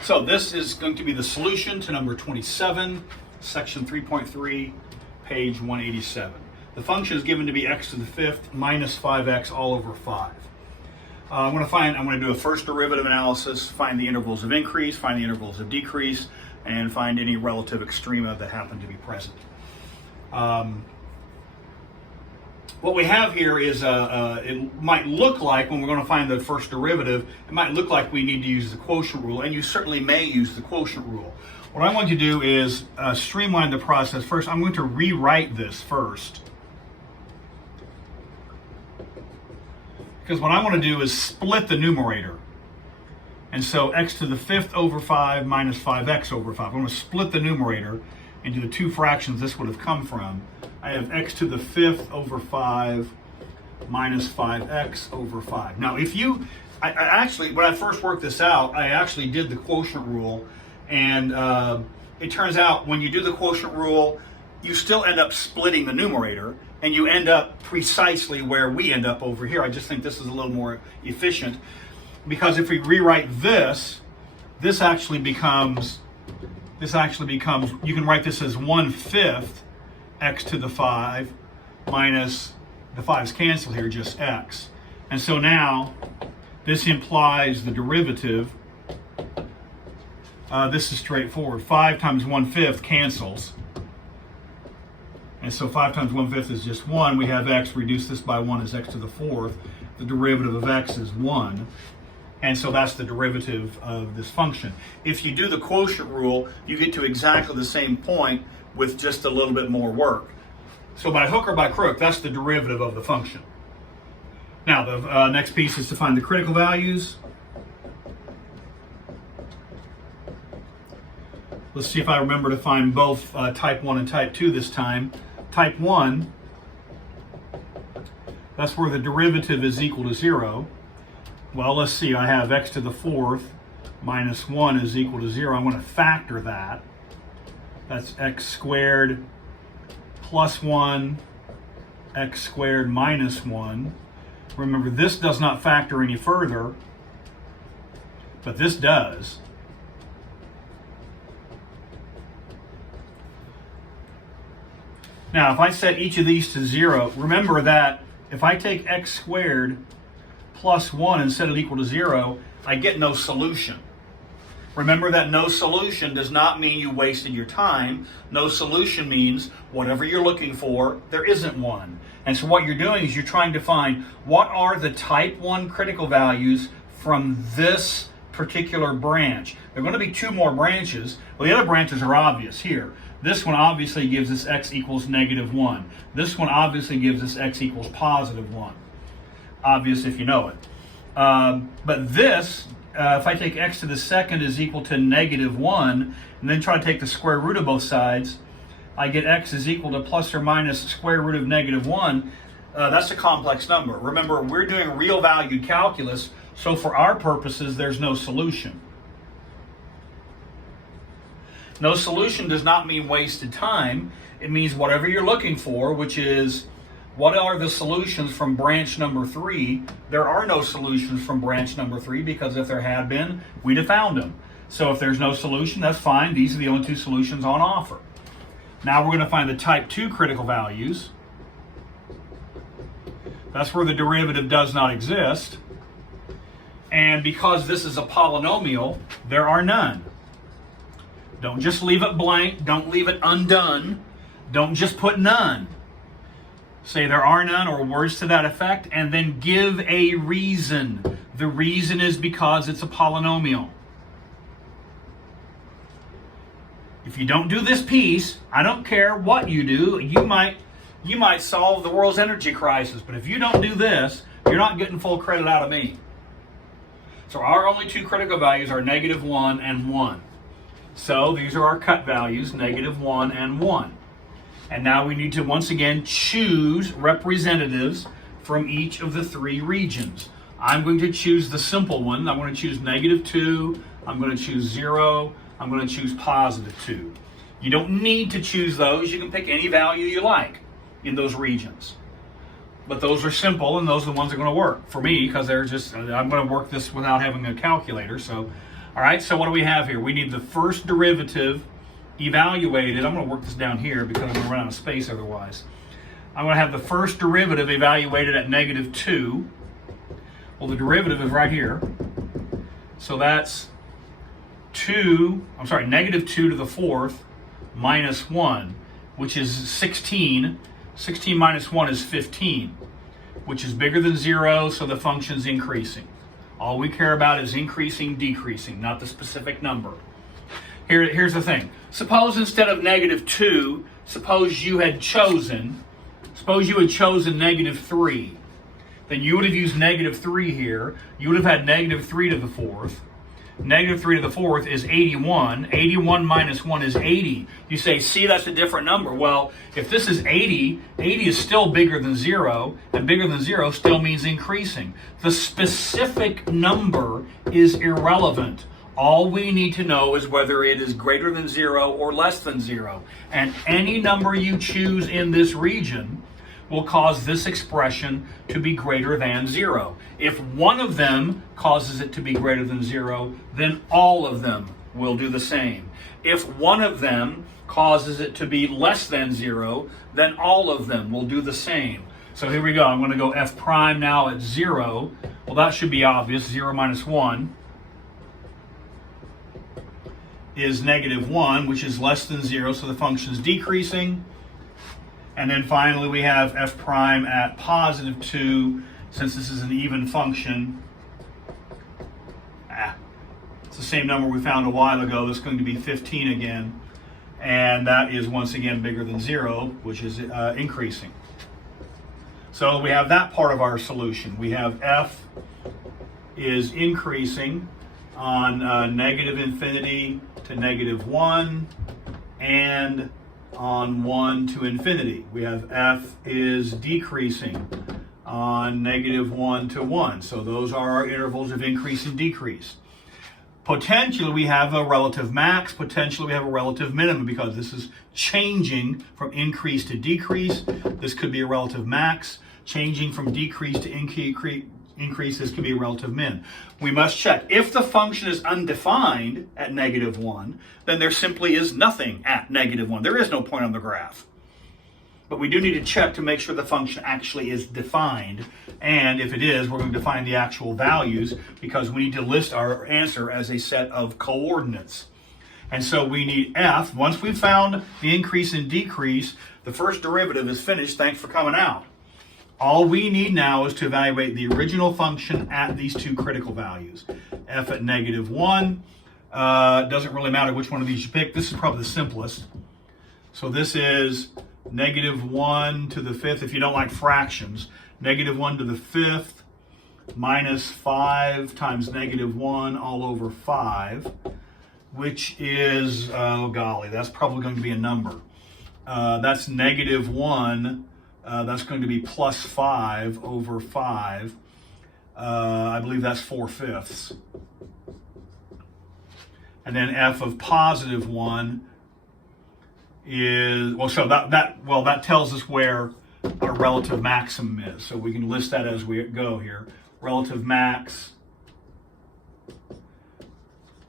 So this is going to be the solution to number 27, section 3.3, page 187. The function is given to be x to the fifth minus 5x all over 5. I'm going to do a first derivative analysis, find the intervals of increase, find the intervals of decrease, and find any relative extrema that happen to be present. What we have here is, it might look like, when we're going to find the first derivative, it might look like we need to use the quotient rule, and you certainly may use the quotient rule. What I want to do is streamline the process. First, I'm going to rewrite this first. Because what I want to do is split the numerator. And so x to the fifth over 5 minus 5x over 5. I'm going to split the numerator into the two fractions this would have come from. I have x to the fifth over 5 minus 5x over 5. Now, if you, I actually, when I first worked this out, I actually did the quotient rule. And it turns out when you do the quotient rule, you still end up splitting the numerator, and you end up precisely where we end up over here. I just think this is a little more efficient, because if we rewrite this, this actually becomes, you can write this as 1/5 x to the 5 minus, the 5's cancel here, just x. And so now, this implies the derivative. This is straightforward. 5 times 1/5 cancels. And so 5 times 1/5 is just 1. We have x, reduce this by 1 is x to the 4th. The derivative of x is 1. And so that's the derivative of this function. If you do the quotient rule, you get to exactly the same point with just a little bit more work. So by hook or by crook, that's the derivative of the function. Now, the next piece is to find the critical values. Let's see if I remember to find both type 1 and type 2 this time. Type 1, that's where the derivative is equal to 0. Well, let's see, I have x to the 4th minus 1 is equal to 0. I'm going to factor that. That's x squared plus 1, x squared minus 1. Remember, this does not factor any further, but this does. Now, if I set each of these to 0, remember that if I take x squared plus 1 and set it equal to 0, I get no solution. Remember that no solution does not mean you wasted your time. No solution means whatever you're looking for, there isn't one. And so what you're doing is you're trying to find what are the type 1 critical values from this particular branch. There are going to be two more branches. Well, the other branches are obvious here. This one obviously gives us x equals -1. This one obviously gives us x equals +1. Obvious if you know it. But this, if I take x to the second is equal to -1, and then try to take the square root of both sides, I get x is equal to plus or minus square root of -1. That's a complex number. Remember, we're doing real valued calculus, so for our purposes, there's no solution. No solution does not mean wasted time. It means whatever you're looking for, which is what are the solutions from branch number 3? There are no solutions from branch number 3, because if there had been, we'd have found them. So if there's no solution, that's fine. These are the only two solutions on offer. Now we're going to find the type 2 critical values. That's where the derivative does not exist. And because this is a polynomial, there are none. Don't just leave it blank. Don't leave it undone. Don't just put none. Say there are none or words to that effect, and then give a reason. The reason is because it's a polynomial. If you don't do this piece, I don't care what you do, you might solve the world's energy crisis, but if you don't do this, you're not getting full credit out of me. So our only two critical values are -1 and 1. So these are our cut values, -1 and 1. And now we need to once again choose representatives from each of the three regions. I'm going to choose the simple one. I'm going to choose -2. I'm going to choose 0. I'm going to choose +2. You don't need to choose those. You can pick any value you like in those regions. But those are simple, and those are the ones that are going to work for me, because they're just, I'm going to work this without having a calculator, so All right, so what do we have here? We need the first derivative evaluated. I'm going to work this down here because I'm going to run out of space otherwise. I'm going to have the first derivative evaluated at -2. Well, the derivative is right here. So that's -2 to the 4th minus 1, which is 16. 16 minus 1 is 15, which is bigger than 0, so the function's increasing. All we care about is increasing, decreasing, not the specific number. Here's the thing. Suppose instead of -2, suppose you had chosen -3. Then you would have used -3 here. You would have had -3 to the 4th. -3 to the 4th is 81. 81 minus 1 is 80. You say, see, that's a different number. Well, if this is 80, 80 is still bigger than 0, and bigger than 0 still means increasing. The specific number is irrelevant. All we need to know is whether it is greater than 0 or less than 0. And any number you choose in this region will cause this expression to be greater than 0. If one of them causes it to be greater than 0, then all of them will do the same. If one of them causes it to be less than 0, then all of them will do the same. So here we go. I'm going to go f prime now at 0. Well, that should be obvious. 0 minus 1 is -1, which is less than 0, so the function's decreasing. And then finally we have f prime at +2. Since this is an even function, it's the same number we found a while ago. That's going to be 15 again. And that is once again bigger than 0, which is increasing. So we have that part of our solution. We have f is increasing on -infinity to -1 and on 1 to infinity. We have f is decreasing on -1 to 1. So those are our intervals of increase and decrease. Potentially we have a relative max, potentially we have a relative minimum, because this is changing from increase to decrease. This could be a relative max. Changing from decrease to increase, this could be a relative min. We must check. If the function is undefined at -1, then there simply is nothing at -1. There is no point on the graph. But we do need to check to make sure the function actually is defined. And if it is, we're going to define the actual values, because we need to list our answer as a set of coordinates. And so we need f. Once we've found the increase and decrease, the first derivative is finished. Thanks for coming out. All we need now is to evaluate the original function at these two critical values. F at -1. Doesn't really matter which one of these you pick. This is probably the simplest. So this is -1 to the 5th, if you don't like fractions. -1 to the 5th minus 5 times -1 all over 5, which is, oh golly, that's probably going to be a number. That's -1. That's going to be plus 5 over 5. I believe that's 4/5. And then f of +1 is, well, so that tells us where our relative maximum is. So we can list that as we go here. Relative max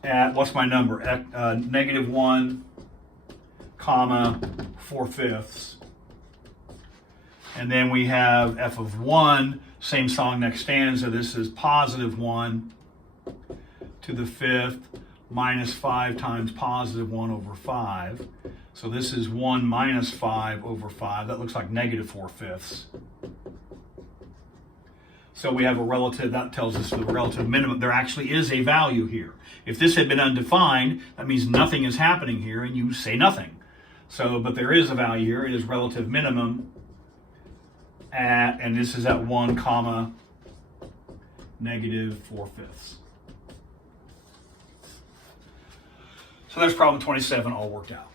at, what's my number? At -1, comma, 4/5. And then we have f of 1, same song, next stanza. This is +1 to the 5th minus 5 times +1 over 5. So this is 1 minus 5 over 5. That looks like -4/5. So we have a relative, that tells us the relative minimum. There actually is a value here. If this had been undefined, that means nothing is happening here, and you say nothing. So, but there is a value here. It is relative minimum at, and this is at 1 comma -4/5. So that's problem 27 all worked out.